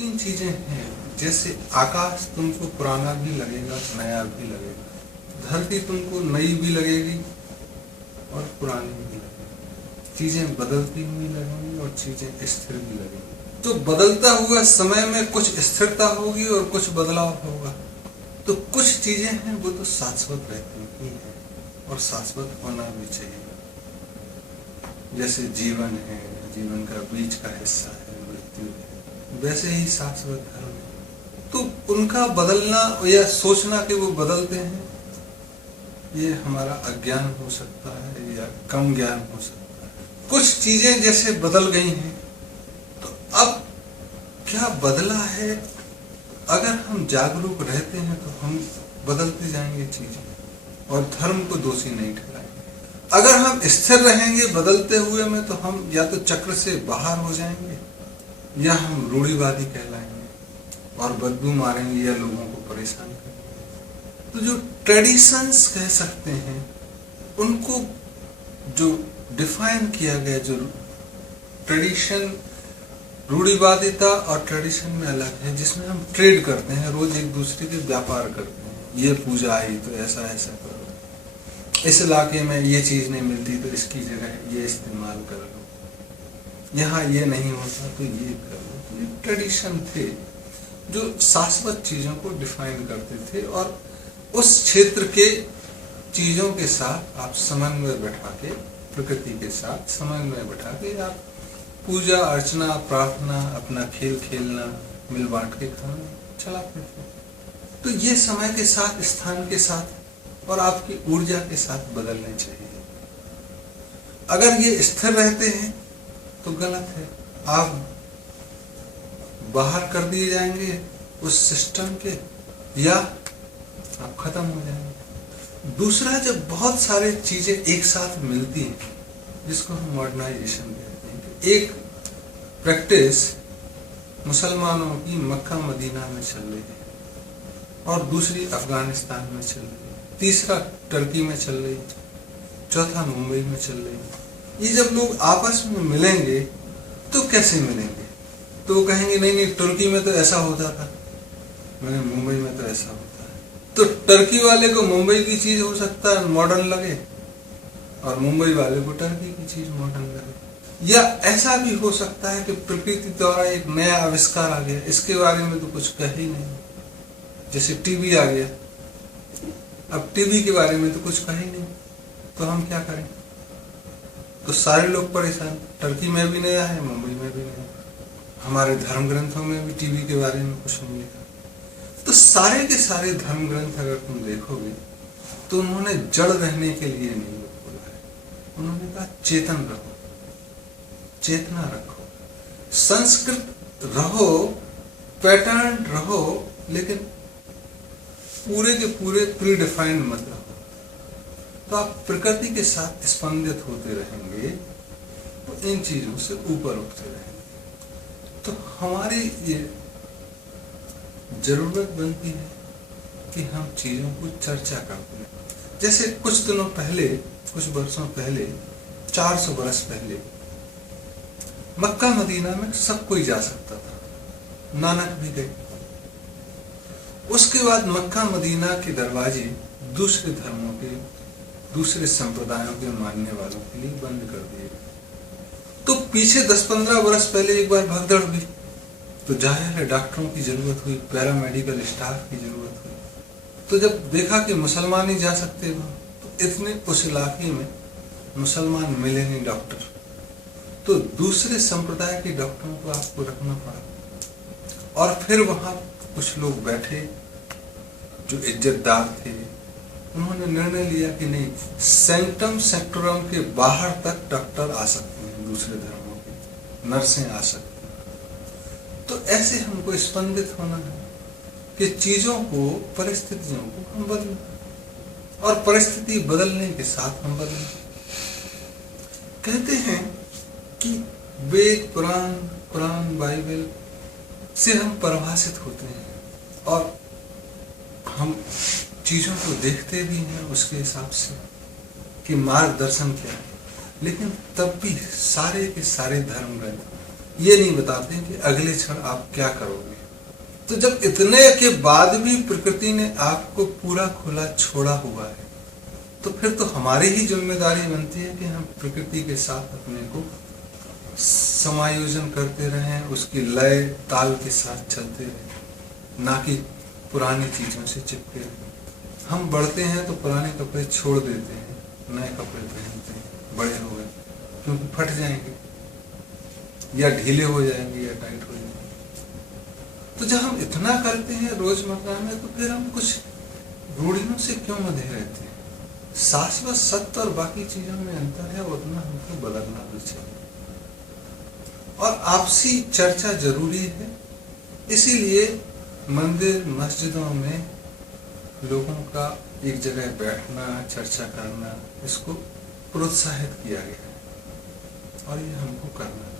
तीन चीजें हैं, जैसे आकाश तुमको पुराना भी लगेगा, नया भी लगेगा। धरती तुमको नई भी लगेगी और पुरानी भी लगेगी। चीजें बदलती हुई लगेंगी और चीजें स्थिर भी लगेंगी। तो बदलता हुआ समय में कुछ स्थिरता होगी और कुछ बदलाव होगा। तो कुछ चीजें हैं वो तो शाश्वत रहती ही हैं और शाश्वत होना भी चाहिए। जैसे जीवन है, जीवन का बीच का हिस्सा है, मृत्यु है, वैसे ही शाश्वत धर्म है। तो उनका बदलना या सोचना कि वो बदलते हैं, ये हमारा अज्ञान हो सकता है या कम ज्ञान हो सकता है। कुछ चीजें जैसे बदल गई हैं, तो अब क्या बदला है? अगर हम जागरूक रहते हैं तो हम बदलते जाएंगे चीजें और धर्म को दोषी नहीं ठहराएंगे। अगर हम स्थिर रहेंगे बदलते हुए में, तो हम या तो चक्र से बाहर हो जाएंगे या हम रूढ़िवादी कहलाएंगे और बदबू मारेंगे या लोगों को परेशान करेंगे। तो जो ट्रेडिशंस कह सकते हैं, उनको जो डिफाइन किया गया, जो ट्रेडिशन, रूढ़िवादिता और ट्रेडिशन में अलग है, जिसमें हम ट्रेड करते हैं, रोज एक दूसरे के व्यापार करते हैं। ये पूजा आई तो ऐसा ऐसा करो, इस इलाके में ये चीज नहीं मिलती तो इसकी जगह ये इस्तेमाल कर लो, यहाँ ये नहीं होता तो ये कर लो। तो ये ट्रेडिशन थे जो शाश्वत चीजों को डिफाइन करते थे और उस क्षेत्र के चीजों के साथ आप समन्वय बैठा के, प्रकृति के साथ समन्वय बैठा के आप पूजा अर्चना, प्रार्थना, अपना खेल खेलना, मिल बांट के खाना चलाते थे। तो ये समय के साथ, स्थान के साथ और आपकी ऊर्जा के साथ बदलने चाहिए। अगर ये स्थिर रहते हैं तो गलत है, आप बाहर कर दिए जाएंगे उस सिस्टम के या आप खत्म हो जाएंगे। दूसरा, जब बहुत सारे चीजें एक साथ मिलती हैं, जिसको हम मॉडर्नाइजेशन कहते हैं, एक प्रैक्टिस मुसलमानों की मक्का मदीना में चल रही है और दूसरी अफगानिस्तान में चल रही है, तीसरा टर्की में चल रही, चौथा मुंबई में चल रही। ये जब लोग आपस में मिलेंगे तो कैसे मिलेंगे? तो वो कहेंगे नहीं नहीं, तुर्की में तो ऐसा होता था, मैंने मुंबई में तो ऐसा होता है। तो टर्की वाले को मुंबई की चीज हो सकता है मॉडर्न लगे और मुंबई वाले को टर्की की चीज मॉडर्न लगे। या ऐसा भी हो सकता है कि प्रकृति द्वारा एक नया आविष्कार आ गया, इसके बारे में तो कुछ कह ही नहीं। जैसे टीवी आ गया, अब टीवी के बारे में तो कुछ कहा ही नहीं, तो हम क्या करें? तो सारे लोग परेशान। टर्की में भी नया है, मुंबई में भी नया, हमारे धर्म ग्रंथों में भी टीवी के बारे में कुछ नहीं लिखा। तो सारे के सारे धर्म ग्रंथ अगर तुम देखोगे तो उन्होंने जड़ रहने के लिए नहीं बोला है, उन्होंने कहा चेतन रहो, चेतना रखो, संस्कृत रहो, पैटर्न रहो, लेकिन पूरे के पूरे प्री डिफाइंड मत रहो। तो आप प्रकृति के साथ स्पंदित होते रहेंगे तो इन चीजों से ऊपर उठते रहेंगे। तो हमारी ये जरूरत बनती है कि हम चीजों को चर्चा करते हैं। जैसे कुछ दिनों पहले, कुछ वर्षों पहले, 400 वर्ष पहले मक्का मदीना में सब कोई जा सकता था, नानक भी गए। उसके बाद मक्का मदीना के दरवाजे दूसरे धर्मों के, दूसरे संप्रदायों के मानने वालों के लिए बंद कर दिए। तो पीछे 10-15 वर्ष पहले एक बार भगदड़ हुई, तो जाहिर है डॉक्टरों की जरूरत हुई, पैरामेडिकल स्टाफ की जरूरत हुई। तो जब देखा कि मुसलमान ही जा सकते वहां, तो इतने उस इलाके में मुसलमान मिले नहीं डॉक्टर, तो दूसरे संप्रदाय के डॉक्टरों को आपको रखना पड़ा। और फिर वहां कुछ लोग बैठे जो इज्जतदार थे, उन्होंने निर्णय लिया कि नहीं, सेंटम सेक्टोरम के बाहर तक डॉक्टर आ सकते हैं, दूसरे धर्मों के नर्सें आ सकती हैं। तो ऐसे हमको स्पंदित होना है कि चीजों को, परिस्थितियों को हम बदलें और परिस्थिति बदलने के साथ हम बदलें। कहते हैं कि वेद, पुराण, कुरान, बाइबल से हम परिभाषित होते हैं और हम चीजों को देखते भी हैं उसके हिसाब से कि मार्गदर्शन क्या है। लेकिन तब भी सारे के सारे धर्म ग्रंथ ये नहीं बताते कि अगले क्षण आप क्या करोगे। तो जब इतने के बाद भी प्रकृति ने आपको पूरा खुला छोड़ा हुआ है, तो फिर तो हमारी ही जिम्मेदारी बनती है कि हम प्रकृति के साथ अपने को समायोजन करते रहें, उसकी लय ताल के साथ चलते रहें, ना कि पुरानी चीजों से चिपके रहें। हम बढ़ते हैं तो पुराने कपड़े छोड़ देते हैं, नए कपड़े पहनते हैं, बड़े हो गए, क्योंकि फट जाएंगे या ढीले हो जाएंगे या टाइट हो जाएंगे। तो जब हम इतना करते हैं रोजमर्रा में, तो फिर हम कुछ रूढ़ियों से क्यों बंधे रहते हैं? शाश्वत सत्य और बाकी चीजों में अंतर है, उतना हमको बदलना भी चाहिए। और आपसी चर्चा जरूरी है, इसीलिए मंदिर मस्जिदों में लोगों का एक जगह बैठना, चर्चा करना, इसको प्रोत्साहित किया गया है और ये हमको करना है।